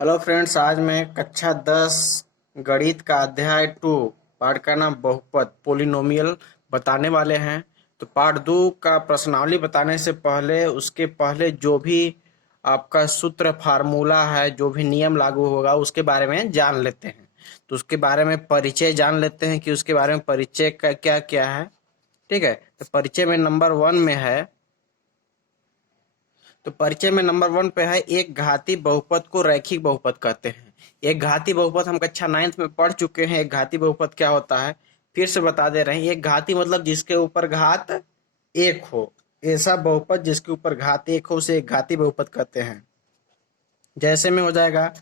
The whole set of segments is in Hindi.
हेलो फ्रेंड्स, आज मैं कक्षा 10 गणित का अध्याय 2 पाठ का नाम बहुपद पोलिनोमियल बताने वाले हैं। तो पार्ट 2 का प्रश्नावली बताने से पहले उसके पहले जो भी आपका सूत्र फार्मूला है, जो भी नियम लागू होगा उसके बारे में जान लेते हैं। तो उसके बारे में परिचय जान लेते हैं कि उसके बारे में परिचय का क्या क्या है। ठीक है, तो परिचय में नंबर 1 में है। तो परिचय में नंबर 1 पे है, एक घाती बहुपद को रैखिक बहुपद कहते हैं। एक घाती बहुपद हम कक्षा 9th में पढ़ चुके हैं। एक घाती बहुपद क्या होता है फिर से बता दे रहे हैं। एक घाती मतलब जिसके ऊपर घात एक हो, ऐसा बहुपद जिसके ऊपर घात एक हो उसे एक घाती बहुपद कहते हैं। जैसे में हो जाएगा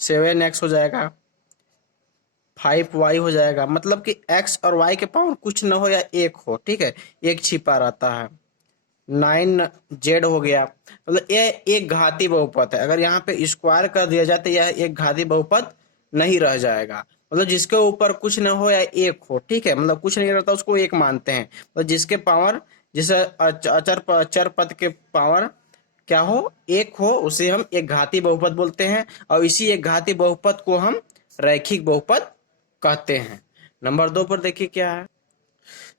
7x हो जाएगा, 5y हो जाएगा, मतलब कि x और y के पावर कुछ न हो या एक हो। ठीक है, एक छिपा रहता है। 9z हो गया, मतलब ये एक घाती बहुपद है। अगर यहाँ पे स्क्वायर कर दिया जाए तो यह एक घाती बहुपद नहीं रह जाएगा। मतलब जिसके ऊपर कुछ न हो या एक हो। ठीक है, मतलब कुछ नहीं रहता उसको एक मानते हैं। तो जिसके पावर, जिसे अचर पद के पावर क्या हो, एक हो, उसे हम एक घाती बहुपद बोलते हैं। और इसी एक घाती बहुपद को हम रैखिक बहुपद कहते हैं। नंबर 2 पर देखिए क्या है।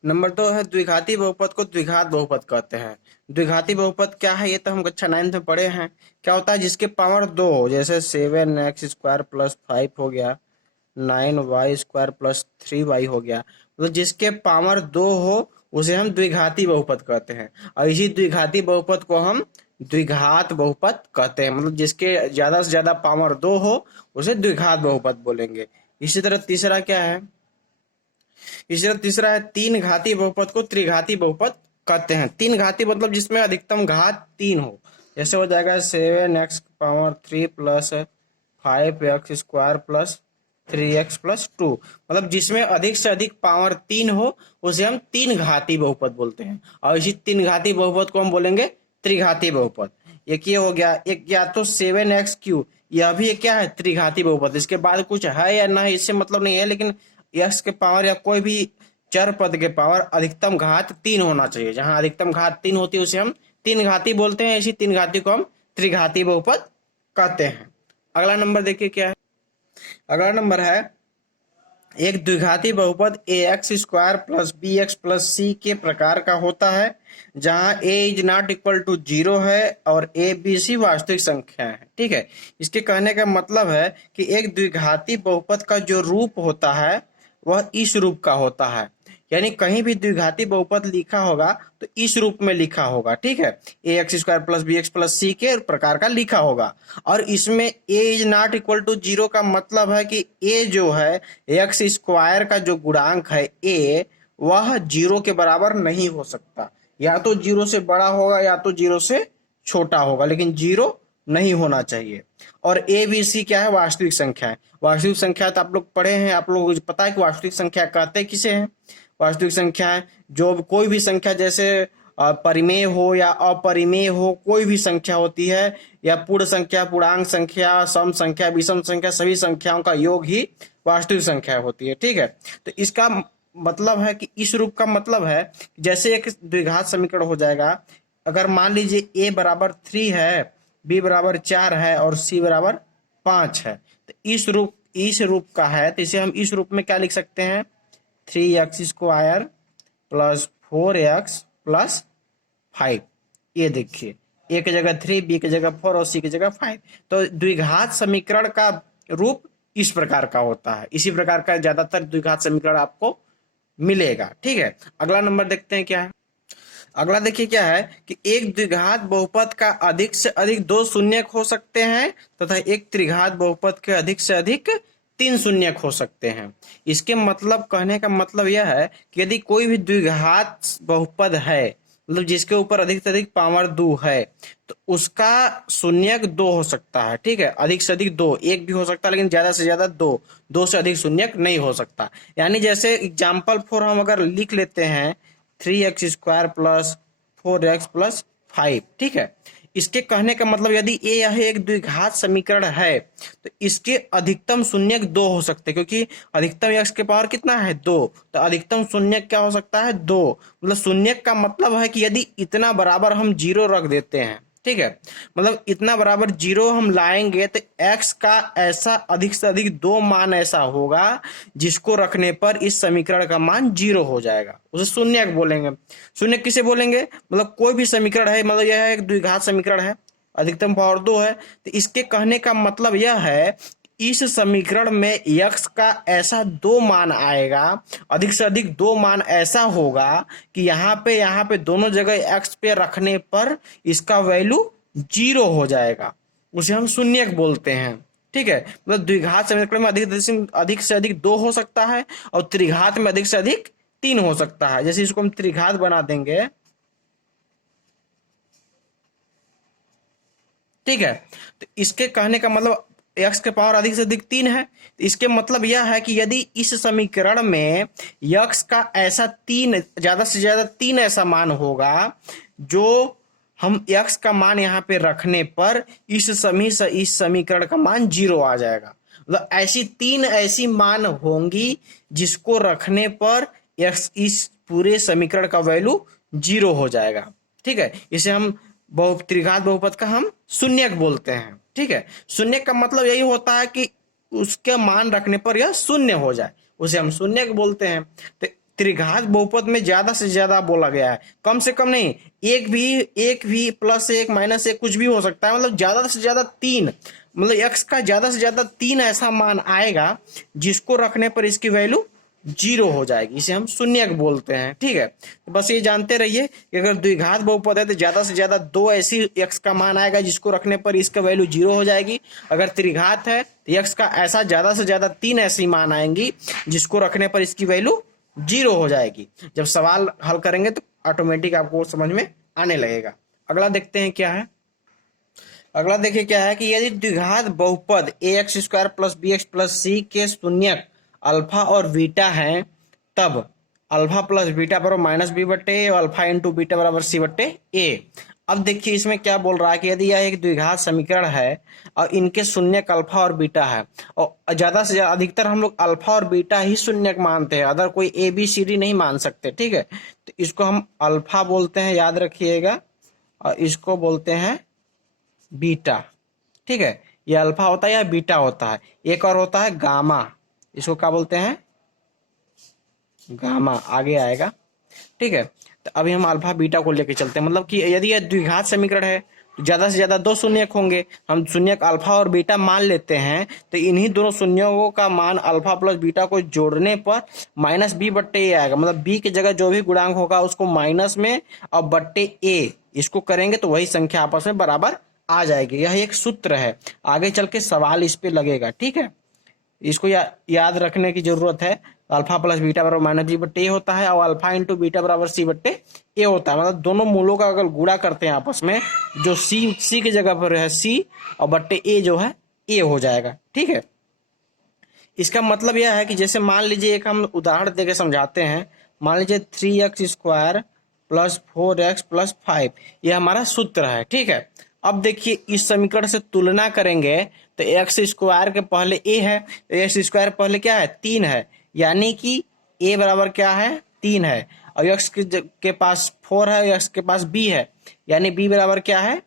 नंबर 2 है, द्विघाती बहुपद को द्विघात बहुपद कहते हैं। द्विघाती बहुपद क्या है ये तो हम कक्षा 9th में पढ़े हैं। क्या होता है, जिसके पावर दो हो, जैसे 7x² प्लस 5 हो गया, 9y² प्लस 3y हो गया। मतलब जिसके पावर दो हो उसे हम द्विघाती बहुपद कहते हैं। और इसी द्विघाती बहुपद को हम द्विघात बहुपद कहते हैं। मतलब जिसके ज्यादा से ज्यादा पावर दो हो उसे द्विघात बहुपद बोलेंगे। इसी तरह तीसरा क्या है, तीसरा तीसरा है, तीन घाती बहुपद को त्रिघाती बहुपद कहते हैं। तीन घाती मतलब जिसमें अधिकतम घात तीन हो। जैसे हो जाएगा 7x³ plus 5x² plus 3x+2। मतलब जिसमें अधिक से अधिक पावर तीन हो उसे हम तीन घाती बहुपद बोलते हैं। और इसी तीन घाती बहुपद को हम बोलेंगे त्रिघाती बहुपद। एक ये हो गया, एक या तो 7x³ यह भी क्या है, त्रिघाती बहुपद। इसके बाद कुछ है या नहीं इससे मतलब नहीं है, लेकिन यक्स के पावर या कोई भी चर पद के पावर अधिकतम घात तीन होना चाहिए। जहां अधिकतम घात तीन होती है उसे हम तीन घाती बोलते हैं। इसी तीन घाती को हम त्रिघाती बहुपद कहते हैं। अगला नंबर देखिए क्या है। अगला नंबर है, एक द्विघाती बहुपद ax² plus bx plus c के प्रकार का होता है, जहां a is not equal to 0 है और a b c वास्तविक संख्या है। ठीक है, इसके कहने का मतलब है कि एक द्विघाती बहुपद का जो रूप होता है वह इस रूप का होता है। यानी कहीं भी द्विघाती बहुपद लिखा होगा तो इस रूप में लिखा होगा। ठीक है, ax² plus bx plus c के प्रकार का लिखा होगा। और इसमें a is not equal to 0 का मतलब है कि a जो है x² का जो गुणांक है a, वह 0 के बराबर नहीं हो सकता। या तो 0 से बड़ा होगा या तो 0 से छोटा होगा, लेकिन 0 नहीं होना चाहिए। और ए बी सी क्या है, वास्तविक संख्या है। वास्तविक संख्या तो आप लोग पढ़े हैं, आप लोगों को पता है कि वास्तविक संख्या कहते किसे हैं। वास्तविक संख्या है जो कोई भी संख्या, जैसे परिमेय हो या अपरिमेय हो, कोई भी संख्या होती है, या पूर्ण संख्या, पूर्णांक संख्या, सम संख्या, विषम संख्या, सभी संख्याओं का योग ही वास्तविक संख्या होती है। ठीक है, तो इसका मतलब है कि इस रूप का मतलब है, जैसे एक द्विघात समीकरण हो जाएगा। अगर मान लीजिए a बराबर 3 है, b बराबर 4 है और c बराबर 5 है, तो इस रूप का है, तो इसे हम इस रूप में क्या लिख सकते हैं, 3x² प्लस 4x प्लस 5। ये देखिए, ए की जगह 3, बी की जगह 4 और सी की जगह 5। तो द्विघात समीकरण का रूप इस प्रकार का होता है। इसी प्रकार का ज्यादातर द्विघात समीकरण आपको मिलेगा। ठीक है, अगला नंबर देखते हैं क्या है। अगला देखिए क्या है कि एक द्विघात बहुपद का अधिक से अधिक दो शून्यक हो सकते हैं तथा एक त्रिघात बहुपद के अधिक से अधिक तीन शून्यक हो सकते हैं। इसके मतलब, कहने का मतलब यह है कि यदि कोई भी द्विघात बहुपद है, मतलब जिसके ऊपर अधिक से अधिक पावर दो है, तो उसका शून्यक दो हो सकता है। ठीक है, अधिक से अधिक दो, एक भी हो सकता है लेकिन ज्यादा से ज्यादा दो, दो से अधिक शून्यक नहीं हो सकता। यानी जैसे एग्जाम्पल फॉर हम अगर लिख लेते हैं 3x² प्लस 4x प्लस 5। ठीक है, इसके कहने का मतलब यदि ए यह एक द्विघात समीकरण है तो इसके अधिकतम शून्यक दो हो सकते हैं, क्योंकि अधिकतम x के पावर कितना है, दो। तो अधिकतम शून्यक क्या हो सकता है, दो। मतलब शून्यक का मतलब है कि यदि इतना बराबर हम 0 रख देते हैं, ठीक है, मतलब इतना बराबर 0 हम लाएंगे तो x का ऐसा अधिक से अधिक 2 मान ऐसा होगा जिसको रखने पर इस समीकरण का मान 0 हो जाएगा, उसे शून्यक बोलेंगे। शून्यक किसे बोलेंगे, मतलब कोई भी समीकरण है, मतलब यह एक द्विघात समीकरण है, अधिकतम पावर 2 है, तो इसके कहने का मतलब यह है इस समीकरण में यक्स का ऐसा 2 मान आएगा, अधिक से अधिक 2 मान ऐसा होगा कि यहाँ पे दोनों जगह एक्स पे रखने पर इसका वैल्यू 0 हो जाएगा, उसे हम शून्यक बोलते हैं। ठीक है, मतलब द्विघात समीकरण में अधिक से अधिक 2 हो सकता है और त्रिघात में अधिक से अधिक 3 हो सकता है। जैसे इसको हम त्रिघात बना देंगे, ठीक है, तो इसके कहने का मतलब x के पावर अधिक से अधिक 3 है, तो इसके मतलब यह है कि यदि इस समीकरण में x का ऐसा 3 ज्यादा से ज्यादा 3 ऐसा मान होगा जो हम x का मान यहाँ पे रखने पर इस समीकरण का मान 0 आ जाएगा। मतलब ऐसी 3 ऐसी मान होंगी जिसको रखने पर x इस पूरे समीकरण का वैल्यू 0 हो जाएगा। ठीक है, इसे हम त्रिघात बहुपद का हम शून्यक बोलते हैं। ठीक है, शून्यक का मतलब यही होता है कि उसके मान रखने पर यह शून्य हो जाए, उसे हम शून्यक बोलते हैं। तो त्रिघात बहुपद में ज्यादा से ज्यादा बोला गया है, कम से कम नहीं, एक भी प्लस एक माइनस एक कुछ भी हो सकता है, मतलब ज्यादा से ज्यादा 3, मतलब x का ज्यादा से ज्यादा 3 ऐसा मान आएगा जिसको रखने पर इसकी वैल्यू 0 हो जाएगी, इसे हम शून्यक बोलते हैं। ठीक है, तो बस ये जानते रहिए कि अगर द्विघात बहुपद है तो ज्यादा से ज्यादा 2 ऐसी x का मान आएगा जिसको रखने पर इसका वैल्यू 0 हो जाएगी। अगर त्रिघात है तो x का ऐसा ज्यादा से ज्यादा 3 ऐसी मान आएंगी जिसको रखने पर इसकी वैल्यू 0 हो जाएगी। जब सवाल हल करेंगे तो ऑटोमेटिक आपको समझ में आने लगेगा। अगला देखते हैं क्या है। अगला देखिए क्या है कि यदि द्विघात बहुपद ax square plus B X plus C के शून्यक अल्फा और बीटा हैं, तब अल्फा प्लस बीटा बराबर माइनस बी बट्टे ए और अल्फा इंटू बीटा बराबर सी बट्टे ए। अब देखिए इसमें क्या बोल रहा है कि यदि यह एक द्विघात समीकरण है और इनके शून्यक अल्फा और बीटा है, और ज्यादा से ज्यादा अधिकतर हम लोग अल्फा और बीटा ही शून्यक मानते हैं, अदर कोई ए बी सी डी नहीं मान सकते। ठीक है, तो इसको हम अल्फा बोलते हैं, याद रखिएगा, और इसको बोलते हैं बीटा। ठीक है, ये अल्फा होता है या बीटा होता है। एक और होता है गामा, इसको क्या बोलते हैं, गामा आगे आएगा। ठीक है, तो अभी हम अल्फा बीटा को लेके चलते हैं, मतलब कि यदि यह द्विघात समीकरण है तो ज्यादा से ज्यादा 2 शून्यक होंगे, हम शून्यक अल्फा और बीटा मान लेते हैं, तो इन्हीं दोनों शून्यों का मान अल्फा प्लस बीटा को जोड़ने पर माइनस बी बट्टे ए आएगा। मतलब बी की जगह जो भी गुणांक होगा उसको माइनस में और बट्टे ए इसको करेंगे तो वही संख्या आपस में बराबर आ जाएगी। यह एक सूत्र है, आगे चल के सवाल इस पे लगेगा। ठीक है, इसको याद रखने की जरूरत है। अल्फा प्लस बीटा बराबर माइनस बी बट्टे ए होता है और अल्फा इंटू बीटा बराबर सी बट्टे ए होता है। मतलब दोनों मूलों का अगर गुणा करते हैं आपस में, जो सी की जगह पर है सी और बट्टे ए जो है ए हो जाएगा। ठीक है, इसका मतलब यह है कि जैसे मान लीजिए एक हम उदाहरण देके समझाते हैं। मान लीजिए 3x square plus 4x plus 5 यह हमारा सूत्र है। ठीक है, अब देखिए इस समीकरण से तुलना करेंगे तो एक्स स्क्वायर के पहले ए है, तो एक्स स्क्वायर पहले क्या है 3 है, यानी कि ए बराबर क्या है 3 है, और एक्स के पास 4 है, एक्स के पास बी है, यानी बी बराबर क्या है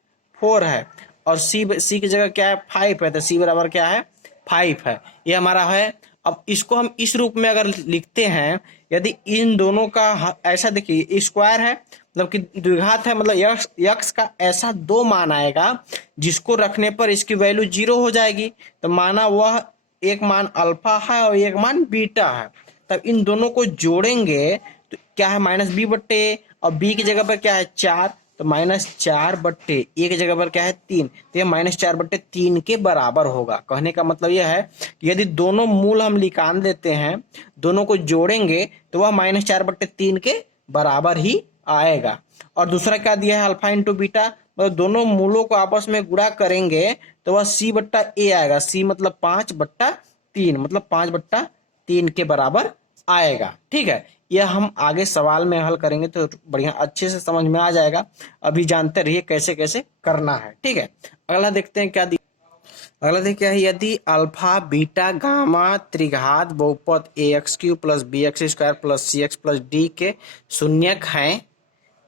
4 है, और सी की जगह क्या है 5 है, तो सी बराबर क्या है 5 है। ये हमारा है। अब इसको हम इस रूप में अगर लिखते हैं, यदि इन दोनों का ऐसा देखिए स्क्वायर है मतलब कि द्विघात है, मतलब यक्स का ऐसा 2 मान आएगा जिसको रखने पर इसकी वैल्यू 0 हो जाएगी। तो माना वह एक मान अल्फा है और एक मान बीटा है, तब इन दोनों को जोड़ेंगे तो क्या है माइनस बी बट्टे, और बी की जगह पर क्या है 4, तो -4 बट्टे ए की जगह पर क्या है 3, तो यह -4 बट्टे 3 के बराबर होगा। कहने का मतलब यह है कि यदि दोनों मूल हम निकाल देते हैं, दोनों को जोड़ेंगे तो वह -4 बट्टे 3 के बराबर ही आएगा। और दूसरा क्या दिया है अल्फा इंटू बीटा, मतलब दोनों मूलों को आपस में गुणा करेंगे तो वह सी बट्टा ए आएगा। सी मतलब 5/3, मतलब 5/3 के बराबर आएगा। ठीक है, यह हम आगे सवाल में हल करेंगे तो बढ़िया अच्छे से समझ में आ जाएगा। अभी जानते रहिए कैसे कैसे करना है। ठीक है, अगला देखते हैं क्या अगला देखिए क्या है, यदि अल्फा बीटा गामा त्रिघात बहुपद ax³ plus bx² plus cx plus d के शून्यक हैं,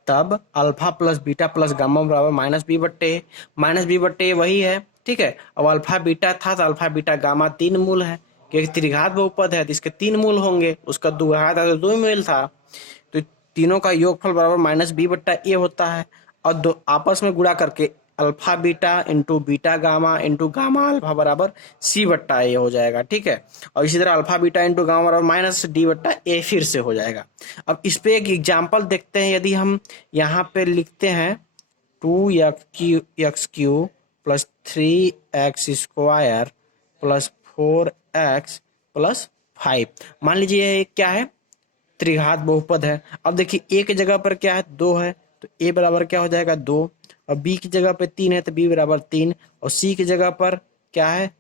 तब alpha plus beta plus gamma बराबर माइनस बी बट्टे ए। माइनस बी बट्टे ए वही है, ठीक है। अब अल्फा बीटा था तो अल्फा बीटा गामा तीन मूल है, क्योंकि त्रिघात बहुपद है तो इसके तीन मूल होंगे, उसका द्विघात है तो दो मूल था, तो तीनों का योगफल बराबर माइनस बी बट्टा ए होता है। और दो आपस में गुणा करके alpha beta into beta gamma into gamma alpha बराबर सी बट्टा ए हो जाएगा, ठीक है। और इसी तरह अल्फा बीटा इंटू गामा बराबर माइनस डी बट्टा ए फिर से हो जाएगा। अब इस पे एक एग्जाम्पल देखते हैं। यदि हम यहाँ पे लिखते हैं 2x³ plus 3x² plus 4x+5, मान लीजिए ये क्या है, त्रिघात बहुपद है। अब देखिए ए की जगह पर क्या है, 2 है, तो ए बराबर क्या हो जाएगा 2, और बी की जगह पे 3 है तो बी बराबर 3, और सी की जगह पर क्या है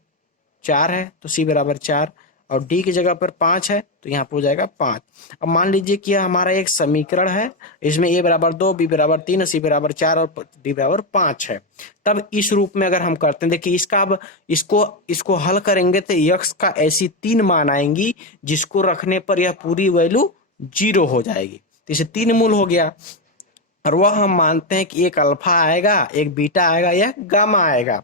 4 है तो सी बराबर 4, और डी की जगह पर 5 है तो यहाँ पे हो जाएगा 5। अब मान लीजिए कि हमारा एक समीकरण है, इसमें ए बराबर 2, बी बराबर 3, सी बराबर 4 और डी बराबर 5 है। तब इस रूप में अगर हम करते हैं, देखिए इसका अब इसको हल करेंगे तो यक्स का ऐसी 3 मान आएंगी जिसको रखने पर यह पूरी वैल्यू 0 हो जाएगी। तो इसे 3 मूल हो गया, और वह हम मानते हैं कि एक अल्फा आएगा, एक बीटा आएगा, या गामा आएगा।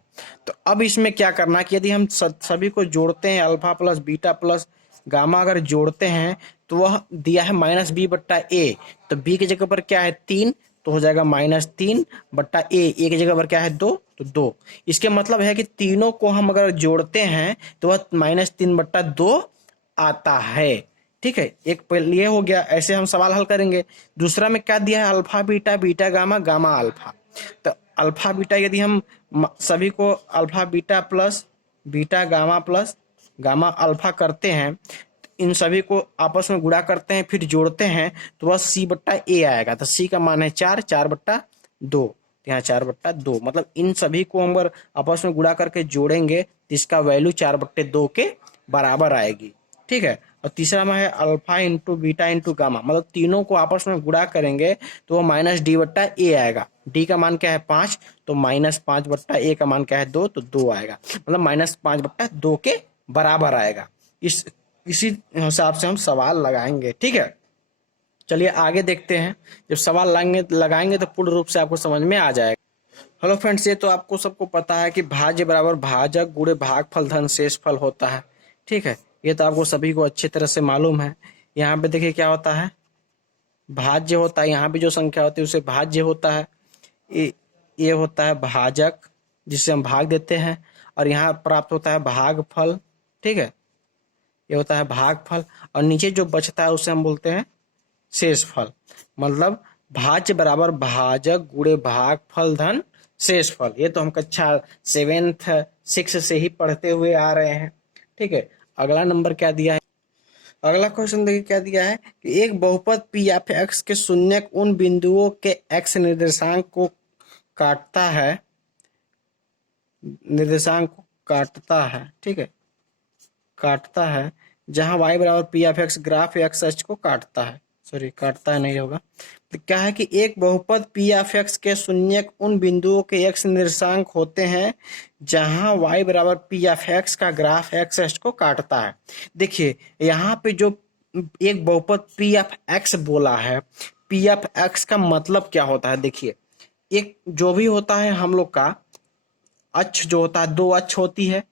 तो अब इसमें क्या करना कि यदि हम सभी को जोड़ते हैं, alpha plus beta plus gamma अगर जोड़ते हैं तो वह दिया है माइनस बी बट्टा ए, तो बी की जगह पर क्या है 3, तो हो जाएगा -3 बट्टा ए की जगह पर क्या है 2, तो 2। इसके मतलब है कि तीनों को हम अगर जोड़ते हैं तो वह -3 बट्टा 2 आता है, ठीक है। एक ये हो गया, ऐसे हम सवाल हल करेंगे। दूसरा में क्या दिया है, alpha beta beta gamma gamma alpha. तो अल्फा बीटा यदि हम सभी को alpha beta plus beta gamma plus gamma alpha करते हैं, इन सभी को आपस में गुणा करते हैं फिर जोड़ते हैं तो वह सी बट्टा ए आएगा। तो सी का मान है 4, 4/2, यहाँ 4/2, मतलब इन सभी को हम अगर आपस में गुणा करके जोड़ेंगे तो इसका वैल्यू 4/2 के बराबर आएगी, ठीक है। और तीसरा में है alpha into beta into gamma, मतलब तीनों को आपस में गुणा करेंगे तो वो माइनस डी बट्टा ए आएगा। डी का मान क्या है 5, तो -5/a का मान क्या है 2, तो 2 आएगा, मतलब -5/2 के बराबर आएगा। इसी हिसाब से हम सवाल लगाएंगे, ठीक है। चलिए आगे देखते हैं। जब सवाल लगाएंगे तो पूर्ण रूप से आपको समझ में आ जाएगा। हेलो फ्रेंड्स, ये तो आपको सबको पता है कि भाज्य बराबर भाजक गुणे भागफल धन शेषफल होता है, ठीक है। ये तो आपको सभी को अच्छी तरह से मालूम है। यहाँ पे देखिए क्या होता है, भाज्य होता है, यहाँ पे जो संख्या होती है उसे भाज्य होता है। ये होता है भाजक जिसे हम भाग देते हैं, और यहाँ प्राप्त होता है भागफल, ठीक है। ये होता है भागफल, और नीचे जो बचता है उसे हम बोलते हैं शेषफल। मतलब भाज्य बराबर भाजक गुणे भागफल धन शेषफल। ये तो हम कक्षा 7th 6 से ही पढ़ते हुए आ रहे हैं, ठीक है। अगला नंबर क्या दिया है, अगला क्वेश्चन देखिए क्या दिया है कि एक बहुपद पी एफ एक्स के शून्यक उन बिंदुओं के एक्स निर्देशांक को काटता है, ठीक है, काटता है जहां y बराबर P F x graph x अक्ष को काटता है, सॉरी काटता है नहीं होगा। तो क्या है कि एक बहुपद पी एफ एक्स के शून्यक उन बिंदुओं के एक्स निर्देशांक होते हैं जहां y बराबर पी एफ एक्स का ग्राफ एक्स अक्ष को काटता है। देखिए यहाँ पे जो एक बहुपद पी एफ एक्स बोला है, पी एफ एक्स का मतलब क्या होता है, देखिए एक जो भी होता है हम लोग का अक्ष जो होता है, 2 अक्ष होती है,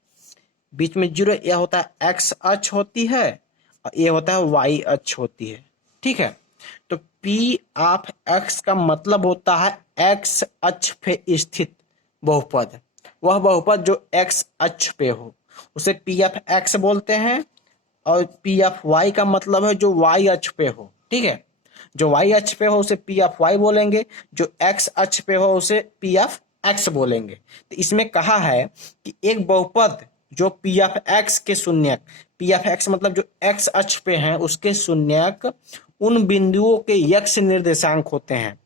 बीच में 0, यह होता है एक्स अक्ष होती है, और ये होता है वाई अक्ष होती है, ठीक है। तो पी ऑफ एक्स का मतलब होता है एक्स अक्ष पे स्थित बहुपद, वह बहुपद जो एक्स अक्ष पे हो उसे पी ऑफ एक्स बोलते हैं, और पी ऑफ वाई का मतलब है जो वाई अक्ष पे हो, ठीक है। जो वाई अक्ष पे हो उसे पी ऑफ वाई बोलेंगे, जो एक्स अक्ष पे हो उसे पी ऑफ एक्स बोलेंगे। तो इसमें कहा है कि एक बहुपद जो पी एफ एक्स के शून्यक, पी एफ एक्स मतलब जो एक्स अक्ष पे हैं उसके शून्यक उन बिंदुओं के यक्ष निर्देशांक होते हैं,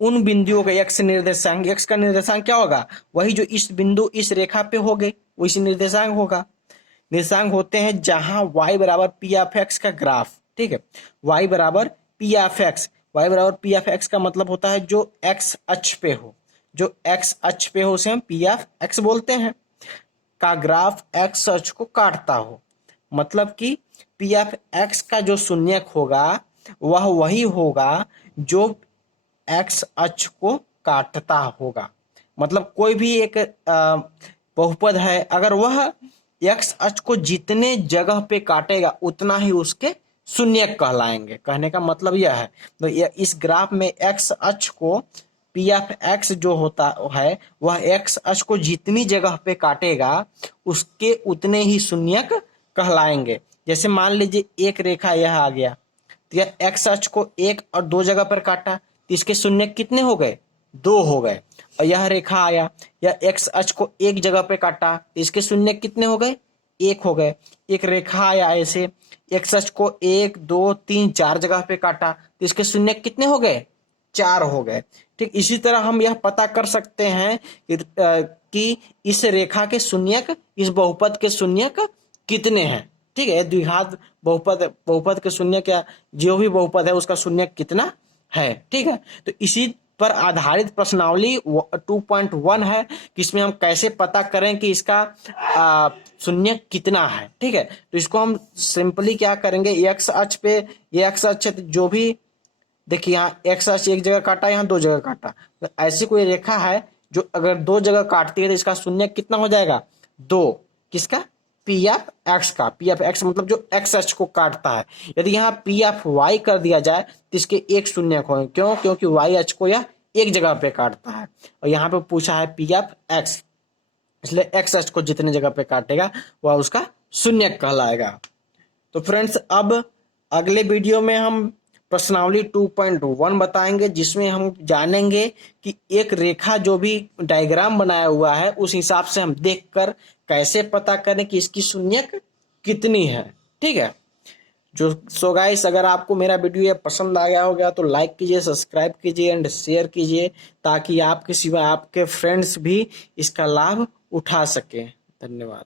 उन बिंदुओं के यक्ष निर्देशांक, यक्ष का निर्देशांक क्या होगा, वही जो इस बिंदु इस रेखा पे हो गए वही निर्देशांक होगा, निर्देशांक होते हैं जहां y बराबर पी एफ एक्स का ग्राफ, ठीक है। y बराबर पी एफ एक्स, y बराबर पी एफ एक्स का मतलब होता है जो x अक्ष पे हो, जो x अक्ष पे हो उसे हम पी एफ एक्स बोलते हैं, का ग्राफ x अक्ष को काटता हो। मतलब कि पी एफ एक्स का जो शून्यक होगा वह वही होगा जो एक्स अक्ष को काटता होगा। मतलब कोई भी एक बहुपद है, अगर वह एक्स अक्ष को जितने जगह पे काटेगा उतना ही उसके शून्यक कहलाएंगे। कहने का मतलब यह है, तो इस ग्राफ में एक्स अक्ष को पी ऑफ एक्स जो होता है वह एक्स अक्ष को जितनी जगह पे काटेगा उसके उतने ही शून्यक कहलाएंगे। जैसे मान लीजिए एक रेखा यह आ गया, तो यह एक्स अक्ष को एक और दो जगह पर काटा तो इसके शून्यक कितने हो गए? दो हो गए। और यह रेखा आया, यह एक्स अक्ष को एक जगह पे काटा तो इसके शून्यक कितने हो गए? एक हो गए। एक रेखा आया ऐसे, एक्स अक्ष को एक दो तीन चार जगह पे काटा तो इसके शून्यक कितने हो गए? चार हो गए। ठीक इसी तरह हम यह पता कर सकते हैं कि इस रेखा के शून्यक, इस बहुपद के शून्यक कितने हैं। ठीक है, द्विघात बहुपद के शून्यक या जो भी बहुपद है उसका शून्यक कितना है। ठीक है, तो इसी पर आधारित प्रश्नावली 2.1 है कि इसमें हम कैसे पता करें कि इसका शून्यक कितना है। ठीक है, तो इसको हम सिंपली क्या करेंगे, एक्स अक्ष पे, ये एक्स अक्ष जो भी देखिए यहाँ एक्स अक्ष एक जगह काटा, यहाँ दो जगह काटा, तो ऐसी कोई रेखा है जो अगर दो जगह काटती है तो इसका शून्यक कितना हो जाएगा? दो। किसका? पी ऑफ एक्स का। पी ऑफ एक्स मतलब जो एक्स अक्ष को काटता है। यदि यहाँ पी ऑफ वाई कर दिया जाए तो इसके एक शून्यक होंगे। क्यों? क्योंकि वाई अक्ष को यह एक जगह पे काटता है और यहाँ पे पूछा है पी ऑफ एक्स, इसलिए एक्स अक्ष को जितने जगह पे काटेगा वह उसका शून्यक कहलाएगा। तो फ्रेंड्स, अब अगले वीडियो में हम प्रश्नावली 2.1 बताएंगे, जिसमें हम जानेंगे कि एक रेखा जो भी डायग्राम बनाया हुआ है उस हिसाब से हम देखकर कैसे पता करें कि इसकी शून्यक कितनी है। ठीक है, सो गाइस, अगर आपको मेरा वीडियो ये पसंद आ गया होगा तो लाइक कीजिए, सब्सक्राइब कीजिए एंड शेयर कीजिए, ताकि आपके सिवा आपके फ्रेंड्स भी इसका लाभ उठा सकें। धन्यवाद।